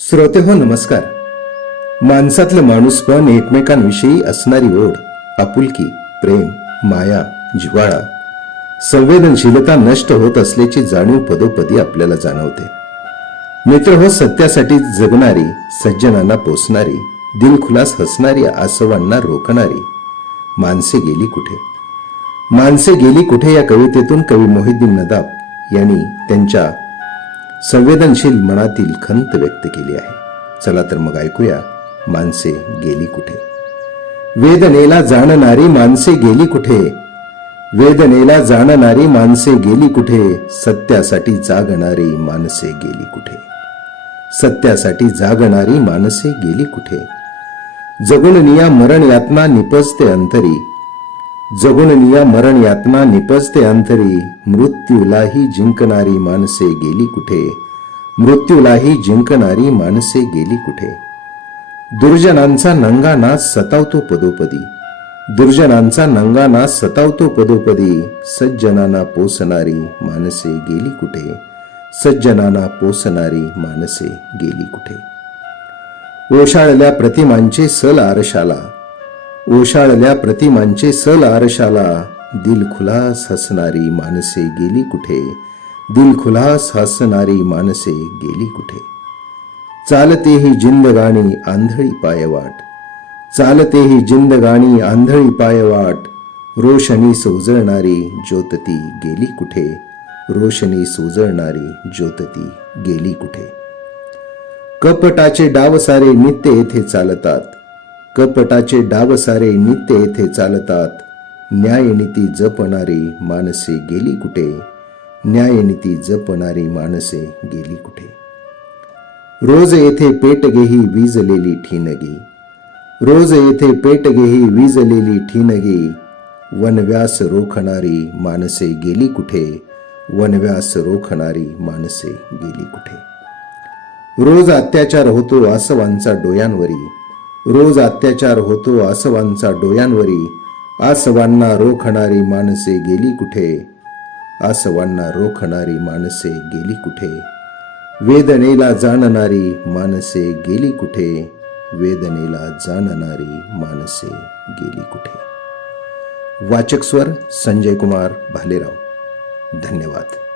श्रोते हो नमस्कार. माणसातलं माणूसपण, एकमेकांविषयी असणारी ओढ, आपुलकी, प्रेम, माया, जिव्हाळा, संवेदनशीलता नष्ट होत असल्याची जाणीव पदोपदी आपल्याला जाणवते. मित्र हो सत्यासाठी जगणारी, सज्जनांना पोसणारी, दिलखुलास हसणारी, आसवांना रोखणारी माणसे गेली कुठे? माणसे गेली कुठे या कवितेतून कवी मोहिउद्दीन नदाफ यांनी त्यांच्या संवेदनशील मनातील खंत व्यक्त केली आहे. चला तर मग ऐकूया, माणसे गेली कुठे. वेदनेला जाणणारी माणसे गेली कुठे? वेदनेला जाणणारी माणसे गेली कुठे? सत्यासाठी जागणारी माणसे गेली कुठे? सत्यासाठी जागणारी माणसे गेली कुठे? जगून निया मरण यातना निपजते अंतरी, जगून निया मरण यातना निपजते अंतरी, मृत्यूलाही जिंकणारी माणसे गेली कुठे? मृत्यूलाही जिंकणारी माणसे गेली कुठे? दुर्जनांचा नंगा नाच सतावतो पदोपदी, दुर्जनांचा नंगा नाच सतावतो पदोपदी, सज्जनांना पोसणारी माणसे गेली कुठे? सज्जनांना पोसणारी माणसे गेली कुठे? ओशाळल्या प्रतिमांचे सल आरशाला, ओशाळल्या प्रतिमांचे सल आरशाला, दिलखुलास हसणारी माणसे गेली कुठे? दिलखुलास हसणारी माणसे गेली कुठे? चालते ही जिंदगाणी आंधळी पायवाट, चालते ही जिंदगाणी आंधळी पायवाट, रोशनी सोजळणारी ज्योतती गेली कुठे? रोशनी सोजळणारी ज्योतती गेली कुठे? कपटाचे डाव सारे नित्य येथे चालतात, कपटाचे डाव सारे नित्य येथे चालतात, न्यायनीती जपणारी माणसे गेली कुठे? न्यायनीती जपणारी माणसे गेली कुठे? रोज येथे पेटगेही विजलेली ठिणगी, रोज येथे पेटगेही विजलेली ठिणगी, वनव्यास रोखणारी माणसे गेली कुठे? वनव्यास रोखणारी माणसे गेली कुठे? रोज अत्याचार होतो आसवांचा डोयांवरी, रोज अत्याचार होतो आसवांचा डोयांवरी, आसवांना रोखणारी माणसे गेली कुठे? आसवांना रोखणारी माणसे गेली कुठे? वेदनेला जाणणारी माणसे गेली कुठे? वेदनेला जाणणारी माणसे गेली कुठे? वाचक स्वर संजय कुमार भालेराव. धन्यवाद.